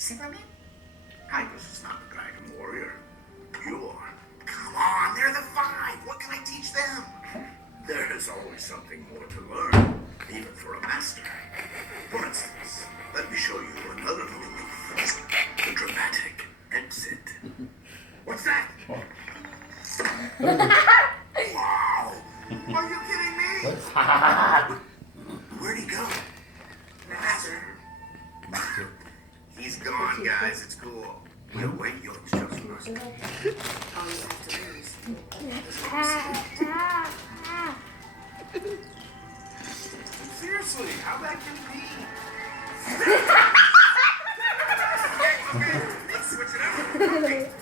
See what I mean? Hypus is not the dragon warrior. You are. Come on, they're the five. What can I teach them? There is always something more to learn, even for a master. For instance, let me show you another move. The dramatic exit. What's that? Wow! Are you kidding me? Where'd he go? Master. He's gone, guys. It's cool. We'll wait. You'll just trust us. All you have to do is... Seriously, how bad can it be? Okay, let's switch it up.